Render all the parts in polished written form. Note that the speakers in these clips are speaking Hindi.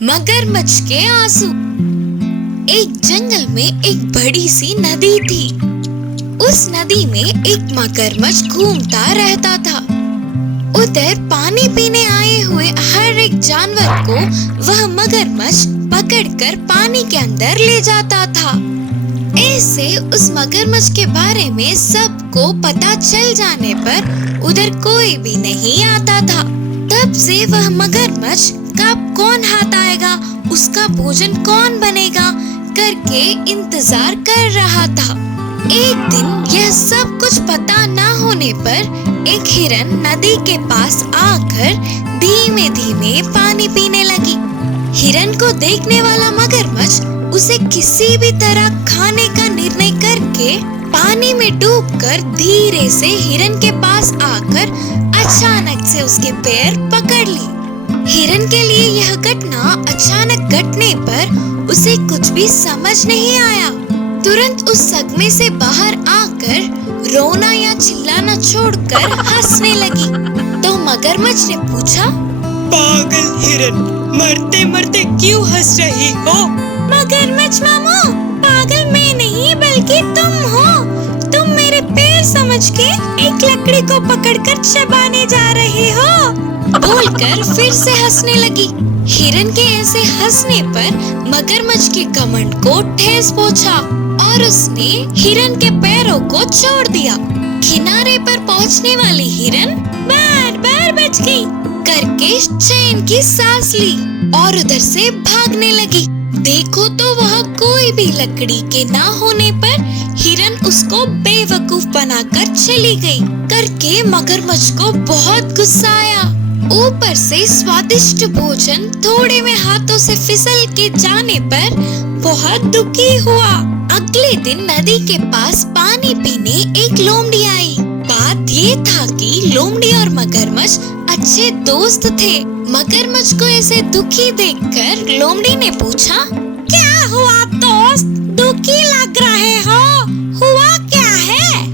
मगरमच्छ के आंसू। एक जंगल में एक बड़ी सी नदी थी। उस नदी में एक मगरमच्छ घूमता रहता था। उधर पानी पीने आए हुए हर एक जानवर को वह मगरमच्छ पकड़कर पानी के अंदर ले जाता था। ऐसे उस मगरमच्छ के बारे में सबको पता चल जाने पर उधर कोई भी नहीं आता था। तब से वह मगरमच्छ कब कौन हाथ आएगा, उसका भोजन कौन बनेगा करके इंतजार कर रहा था। एक दिन यह सब कुछ पता न होने पर एक हिरन नदी के पास आकर धीमे धीमे पानी पीने लगी। हिरन को देखने वाला मगरमच्छ उसे किसी भी तरह खाने का निर्णय करके पानी में डूबकर धीरे से हिरन के पास आकर अचानक से उसके पैर पकड़ ली। हिरन के लिए यह घटना अचानक घटने पर उसे कुछ भी समझ नहीं आया। तुरंत उस सदमे से बाहर आकर रोना या चिल्लाना छोड़कर हंसने लगी। तो मगरमच्छ ने पूछा, पागल हिरन, मरते मरते क्यों हंस रही हो? मगरमच्छ मामू, पागल मैं नहीं बल्कि तुम हो। तुम मेरे पैर समझ के एक लकड़ी को पकड़कर चबाने जा रहे हो, बोलकर फिर से हंसने लगी। हिरन के ऐसे हंसने पर मगरमच्छ के घमंड को ठेस पहुंचा और उसने हिरन के पैरों को छोड़ दिया। किनारे पर पहुंचने वाली हिरन बार बार बच गई करके चैन की सांस ली और उधर से भागने लगी। देखो तो वह कोई भी लकड़ी के ना होने पर हिरन उसको बेवकूफ बनाकर चली गई करके मगरमच्छ को बहुत गुस्सा आया। ऊपर से स्वादिष्ट भोजन थोड़े में हाथों से फिसल के जाने पर बहुत दुखी हुआ। अगले दिन नदी के पास पानी पीने एक लोमड़ी आई। बात ये था कि लोमड़ी और मगरमच्छ अच्छे दोस्त थे। मगरमच्छ को ऐसे दुखी देखकर लोमड़ी ने पूछा, क्या हुआ दोस्त, दुखी लग रहे हो, हुआ क्या है?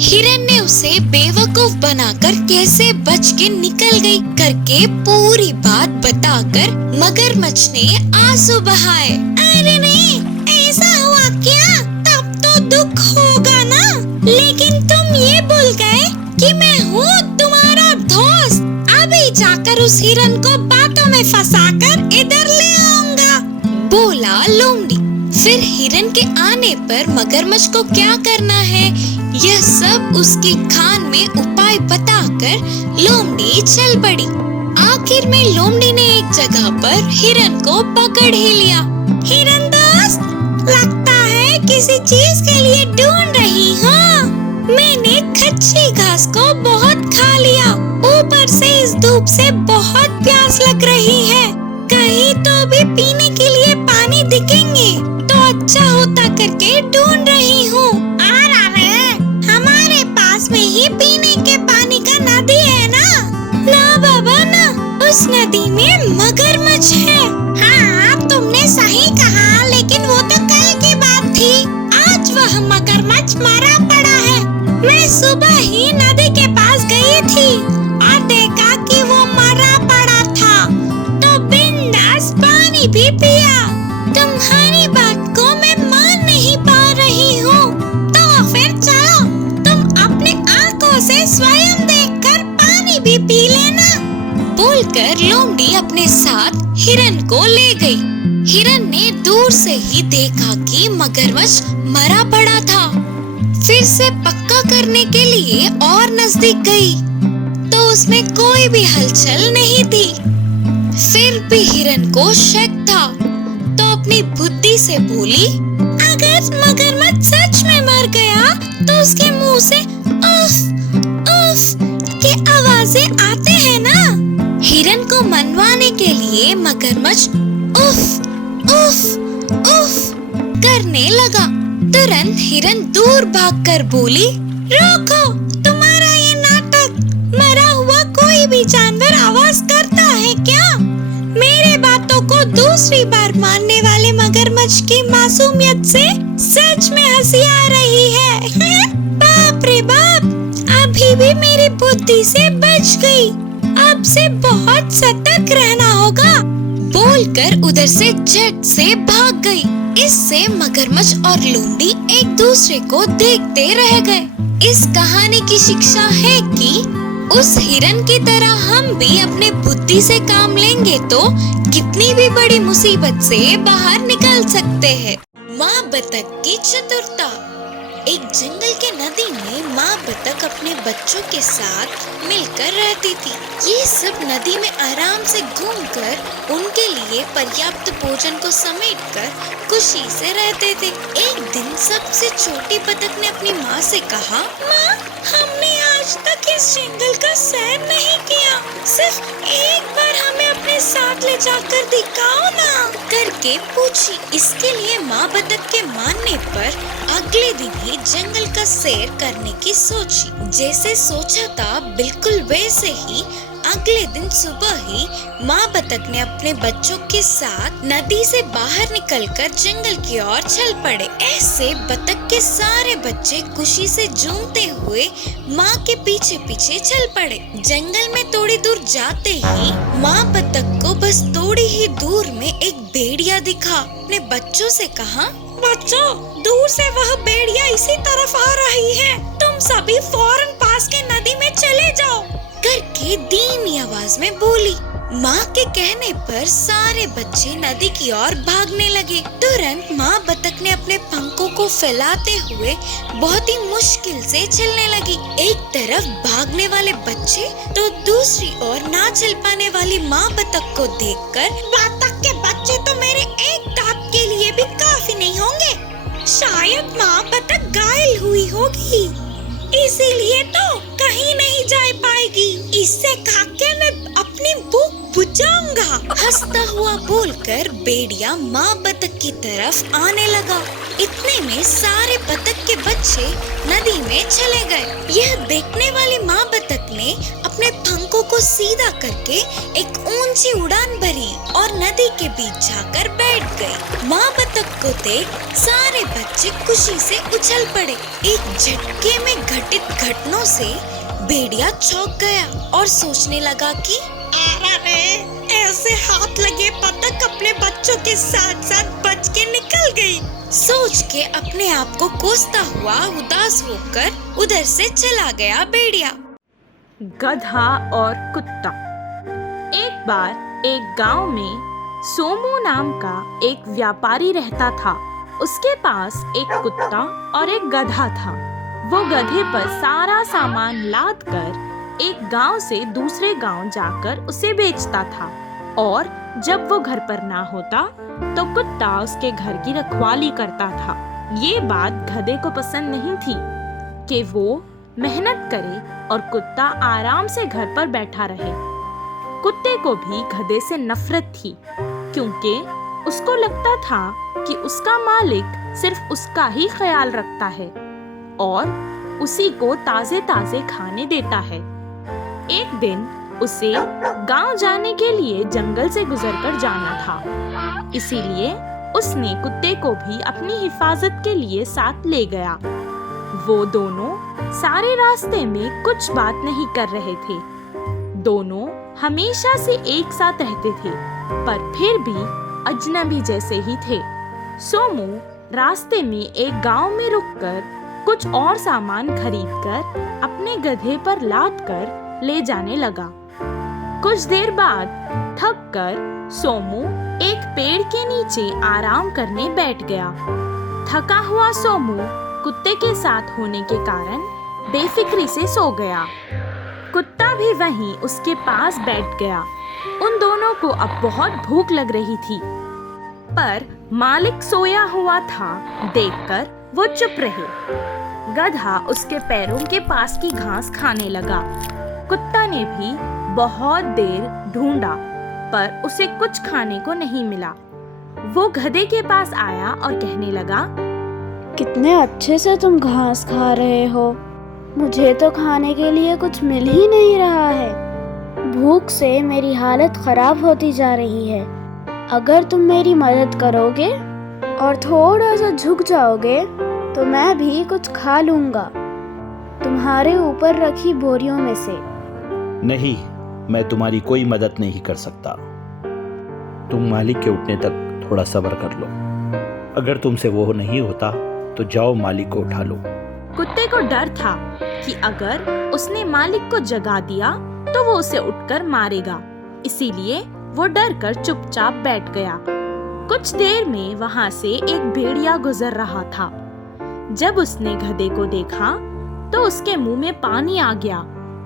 हिरन ने उसे बेवकूफ बनाकर कैसे बच के निकल गई करके पूरी बात बताकर मगरमच्छ ने आंसू बहाए। अरे नहीं, ऐसा हुआ क्या? तब तो दुख होगा ना, लेकिन तुम ये भूल गए कि मैं हूँ तुम्हारा दोस्त। अभी जाकर उस हिरन को बातों में फंसाकर इधर ले आऊंगा, बोला लोमड़ी। फिर हिरन के आने पर मगरमच्छ को क्या करना है यह सब उसकी खान में उपाय बताकर लोमड़ी चल पड़ी। आखिर में लोमड़ी ने एक जगह पर हिरन को पकड़ ही लिया। हिरन दोस्त, लगता है किसी चीज के लिए ढूंढ रही हो। मैंने कच्ची घास को बहुत खा लिया, ऊपर से इस धूप से बहुत प्यास लग रही है। कहीं तो भी पीने के लिए पानी दिखेंगे तो अच्छा होता करके ढूंढ रही हूँ। हमारे पास में ही पीने के पानी का नदी है ना? ना बाबा ना, उस नदी में मगरमच्छ है। हाँ, तुमने सही कहा, लेकिन वो तो कल की बात थी। आज वह मगरमच्छ मरा पड़ा है। मैं सुबह ही नदी के पास गई थी और देखा कि वो मरा पड़ा था, तो बिंदास पानी भी पिया। तुम्हारी बात को मैं मान नहीं पा रही हूँ, तो फिर चलो तुम अपने आंखों से स्वयं देखकर पानी भी पी लेना, बोलकर लोमड़ी अपने साथ हिरन को ले गई। हिरन ने दूर से ही देखा कि मगरमच्छ मरा पड़ा था। फिर से पक्का करने के लिए और नजदीक गई तो उसमें कोई भी हलचल नहीं थी। फिर भी हिरन को शक था तो अपनी बुद्धि से बोली, अगर मगरमच्छ सच में मर गया तो उसके मुंह से उफ उफ के आवाजें आते हैं ना। हिरन को मनवाने के लिए मगरमच्छ उफ उफ उफ करने लगा। तुरंत हिरन दूर भागकर बोली, रोको, तुम्हारा ये नाटक। मरा हुआ कोई भी जानवर आवाज करता है क्या? मेरे बातों को दूसरी बार मानने वाले मगरमच्छ की मासूमियत से सच में हंसी आ रही है। बाप रे बाप, अभी भी मेरी बुद्धि से बच गई। अब से बहुत सतर्क रहना होगा। बोलकर उधर से झट से भाग गई। इससे मगरमच्छ और लोमड़ी एक दूसरे को देखते रह गए। इस कहानी की शिक्षा है कि उस हिरन की तरह हम भी अपने बुद्धि से काम लेंगे तो कितनी भी बड़ी मुसीबत से बाहर निकल सकते हैं। माँ बतख की चतुरता। एक जंगल के नदी में माँ बतख अपने बच्चों के साथ मिलकर रहती थी। ये सब नदी में आराम से घूमकर उनके लिए पर्याप्त भोजन को समेटकर खुशी से रहते थे। एक दिन सबसे छोटी बतख ने अपनी माँ से कहा, माँ, हमने आज तक इस जंगल का सैर नहीं किया, सिर्फ एक बार हमें अपने साथ ले जाकर दिखाओ ना, करके पूछी। इसके लिए माँ बतख के मानने पर अगले दिन ही जंगल का सैर करने की सोची। जैसे सोचा था बिल्कुल वैसे ही अगले दिन सुबह ही माँ बतख ने अपने बच्चों के साथ नदी से बाहर निकलकर जंगल की ओर चल पड़े। ऐसे बतख के सारे बच्चे खुशी से झूमते हुए माँ के पीछे पीछे चल पड़े। जंगल में थोड़ी दूर जाते ही माँ बतख को बस थोड़ी ही दूर में एक भेड़िया दिखा। अपने बच्चों से कहा, बच्चों, दूर से वह भेड़िया इसी तरफ आ रही है, तुम सभी फौरन पास के नदी में चले जाओ, करके धीमी आवाज में बोली। माँ के कहने पर सारे बच्चे नदी की ओर भागने लगे। तुरंत माँ बतख ने अपने पंखों को फैलाते हुए बहुत ही मुश्किल से चलने लगी। एक तरफ भागने वाले बच्चे तो दूसरी ओर ना चल पाने वाली माँ बतख को देखकर, बतख के बच्चे तो मेरे एक दांत के लिए भी काफी नहीं होंगे, शायद माँ बतख घायल हुई होगी, इसीलिए तो कहीं नहीं जा पाएगी, इससे खाके मैं अपनी भूख बुझाऊंगा, हंसता हुआ बोलकर भेड़िया माँ बतख की तरफ आने लगा। इतने में सारे बतख के बच्चे नदी में चले गए। यह देखने वाली माँ बतख ने अपने पंखों को सीधा करके एक ऊंची उड़ान भरी और नदी के बीच जाकर बैठ गई। माँ बतख को देख सारे बच्चे खुशी से उछल पड़े। एक झटके में घटित घटनाओं से भेड़िया चौंक गया और सोचने लगा कि अरे, ऐसे हाथ लगे बतख अपने बच्चों के साथ साथ बच के निकल गई। सोच के अपने आप को कोसता हुआ उदास होकर उधर से चला गया भेड़िया। गधा और कुत्ता। एक बार एक गांव में सोमू नाम का एक व्यापारी रहता था। उसके पास एक कुत्ता और एक गधा था। वो गधे पर सारा सामान लाद कर एक गांव से दूसरे गांव जाकर उसे बेचता था और जब वो घर पर ना होता तो कुत्ता उसके घर की रखवाली करता था। ये बात गधे को पसंद नहीं थी कि वो मेहनत करे और कुत्ता आराम से घर पर बैठा रहे। कुत्ते को भी गधे से नफरत थी क्योंकि उसको लगता था कि उसका मालिक सिर्फ उसका ही ख्याल रखता है और उसी को ताजे ताजे खाने देता है। एक दिन उसे गांव जाने के लिए जंगल से गुजरकर जाना था, इसीलिए उसने कुत्ते को भी अपनी हिफाजत के लिए साथ ले गया। वो दोनों सारे रास्ते में कुछ बात नहीं कर रहे थे। दोनों हमेशा से एक साथ रहते थे पर फिर भी अजनबी जैसे ही थे। सोमू रास्ते में एक गांव में रुककर कुछ और सामान खरीदकर अपने गधे पर लाद कर ले जाने लगा। कुछ देर बाद थक कर सोमू एक पेड़ के नीचे आराम करने बैठ गया। थका हुआ सोमू कुत्ते के साथ होने के कारण बेफिक्री से सो गया। कुत्ता भी वहीं उसके पास बैठ गया। उन दोनों को अब बहुत भूख लग रही थी पर मालिक सोया हुआ था देखकर वो चुप रहे। गधा उसके पैरों के पास की घास खाने लगा। कुत्ता ने भी बहुत देर ढूंढा पर उसे कुछ खाने को नहीं मिला। वो गधे के पास आया और कहने लगा, कितने अच्छे से तुम घास खा रहे हो, मुझे तो खाने के लिए कुछ मिल ही नहीं रहा है। भूख से मेरी हालत खराब होती जा रही है। अगर तुम मेरी मदद करोगे और थोड़ा सा झुक जाओगे तो मैं भी कुछ खा लूंगा तुम्हारे ऊपर रखी बोरियों में से। नहीं, मैं तुम्हारी कोई मदद नहीं कर सकता। तुम मालिक के उठने तक थोड़ा सब्र कर लो। अगर तुमसे वो नहीं होता तो जाओ मालिक को उठा लो। कुत्ते को डर था कि अगर उसने मालिक को जगा दिया तो वो उसे उठकर मारेगा, इसीलिए वो डर कर चुपचाप बैठ गया। कुछ देर में वहां से एक भेड़िया गुजर रहा था। जब उसने गधे को देखा तो उसके मुंह में पानी आ गया।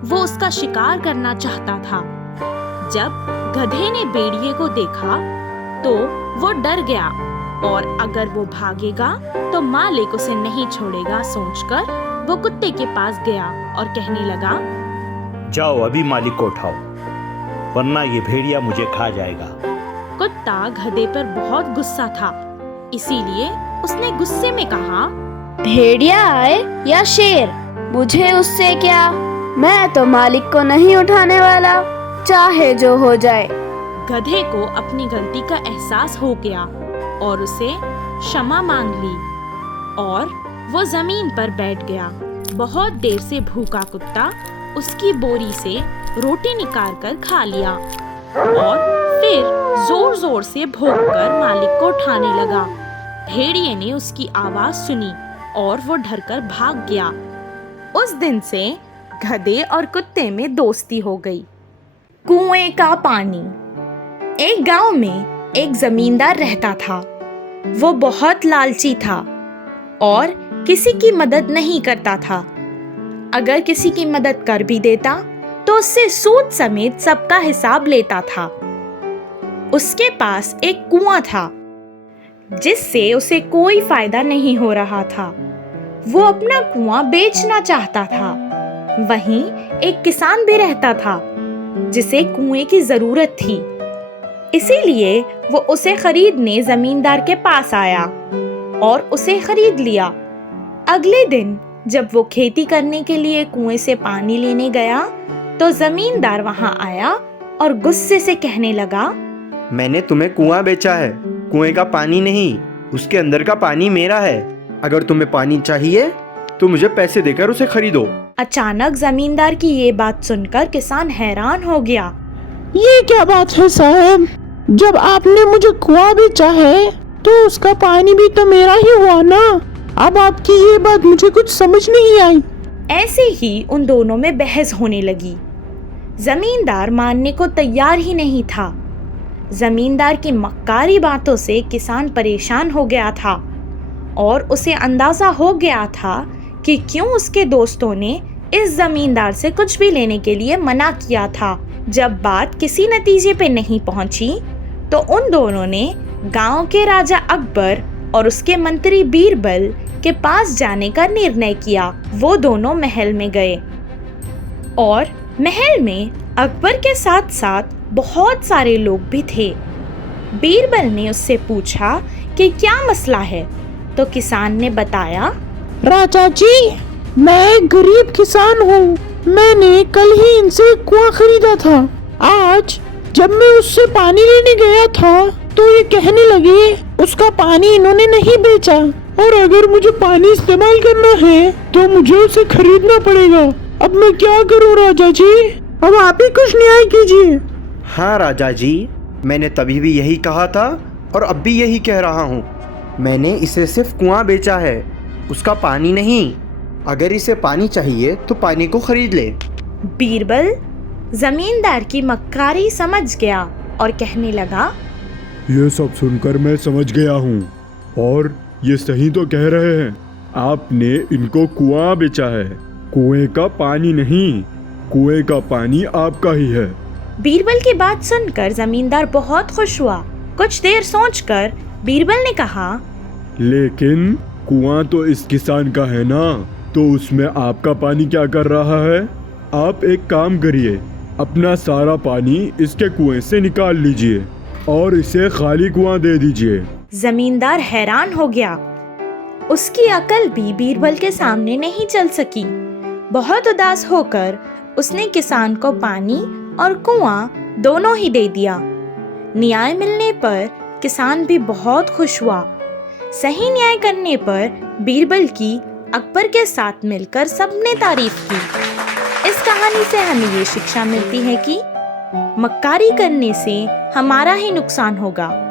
वो उसका शिकार करना चाहता था। जब गधे ने भेड़िए को देखा तो वो डर गया और अगर वो भागेगा तो मालिक उसे नहीं छोड़ेगा सोचकर वो कुत्ते के पास गया और कहने लगा, जाओ अभी मालिक को उठाओ, वरना ये भेड़िया मुझे खा जाएगा। कुत्ता गधे पर बहुत गुस्सा था, इसीलिए उसने गुस्से में कहा, भेड़िया आए या शेर, मुझे उससे क्या, मैं तो मालिक को नहीं उठाने वाला, चाहे जो हो जाए। गधे को अपनी गलती का एहसास हो गया और उसे क्षमा मांग ली और वो जमीन पर बैठ गया। बहुत देर से भूखा कुत्ता उसकी बोरी से रोटी निकाल कर खा लिया और फिर जोर जोर से भौंककर मालिक को उठाने लगा। भेड़िए ने उसकी आवाज सुनी और वो डरकर भाग गया। उस दिन से गधे और कुत्ते में दोस्ती हो गई। कुएं का पानी। एक गांव में एक जमींदार रहता था। वो बहुत लालची था और किसी की मदद नहीं करता था। अगर किसी की मदद कर भी देता तो उससे सूद समेत सबका हिसाब लेता था। उसके पास एक कुआं था जिससे उसे कोई फायदा नहीं हो रहा था। वो अपना कुआं बेचना चाहता था। वहीं एक किसान भी रहता था जिसे कुएं की जरूरत थी, इसीलिए वो उसे खरीदने जमींदार के पास आया और उसे खरीद लिया। अगले दिन जब वो खेती करने के लिए कुएं से पानी लेने गया तो जमींदार वहां आया और गुस्से से कहने लगा, मैंने तुम्हें कुआं बेचा है, कुएं का पानी नहीं, उसके अंदर का पानी मेरा है। अगर तुम्हें पानी चाहिए तो मुझे पैसे देकर उसे खरीदो। अचानक जमींदार की ये बात सुनकर किसान हैरान हो गया। ये क्या बात है साहब, जब आपने मुझे कुआं बेचा है तो उसका पानी भी तो मेरा ही हुआ ना। अब आपकी ये बात मुझे कुछ समझ नहीं आई। ऐसे ही उन दोनों में बहस होने लगी। जमींदार मानने को तैयार ही नहीं था। जमींदार की मक्कारी बातों से किसान परेशान हो गया था और उसे अंदाजा हो गया था कि क्यों उसके दोस्तों ने इस जमींदार से कुछ भी लेने के लिए मना किया था। जब बात किसी नतीजे पे नहीं पहुंची तो उन दोनों ने गांव के राजा अकबर और उसके मंत्री बीरबल के पास जाने का निर्णय किया। वो दोनों महल में गए और महल में अकबर के साथ साथ बहुत सारे लोग भी थे। बीरबल ने उससे पूछा कि क्या मसला है, तो किसान ने बताया, राजा जी, मैं एक गरीब किसान हूँ। मैंने कल ही इनसे कुआं खरीदा था। आज जब मैं उससे पानी लेने गया था तो ये कहने लगे उसका पानी इन्होंने नहीं बेचा और अगर मुझे पानी इस्तेमाल करना है तो मुझे उसे खरीदना पड़ेगा। अब मैं क्या करूँ राजा जी, अब आप ही कुछ न्याय कीजिए। हाँ राजा जी, मैंने तभी भी यही कहा था और अब भी यही कह रहा हूँ। मैंने इसे सिर्फ कुआं बेचा है, उसका पानी नहीं। अगर इसे पानी चाहिए तो पानी को खरीद ले। बीरबल जमींदार की मक्कारी समझ गया और कहने लगा, ये सब सुनकर मैं समझ गया हूँ और ये सही तो कह रहे हैं। आपने इनको कुआं बेचा है, कुएं का पानी नहीं। कुएं का पानी आपका ही है। बीरबल की बात सुनकर जमींदार बहुत खुश हुआ। कुछ देर सोचकर बीरबल ने कहा, लेकिन कुआं तो इस किसान का है ना, तो उसमें आपका पानी क्या कर रहा है? आप एक काम करिए, अपना सारा पानी इसके कुएं से निकाल लीजिए और इसे खाली कुआं दे दीजिए। जमींदार हैरान हो गया। उसकी अकल भी बीरबल के सामने नहीं चल सकी। बहुत उदास होकर उसने किसान को पानी और कुआं दोनों ही दे दिया। न्याय मिलने पर किसान भी बहुत खुश हुआ। सही न्याय करने पर बीरबल की अकबर के साथ मिलकर सबने तारीफ की। इस कहानी से हमें ये शिक्षा मिलती है कि मक्कारी करने से हमारा ही नुकसान होगा।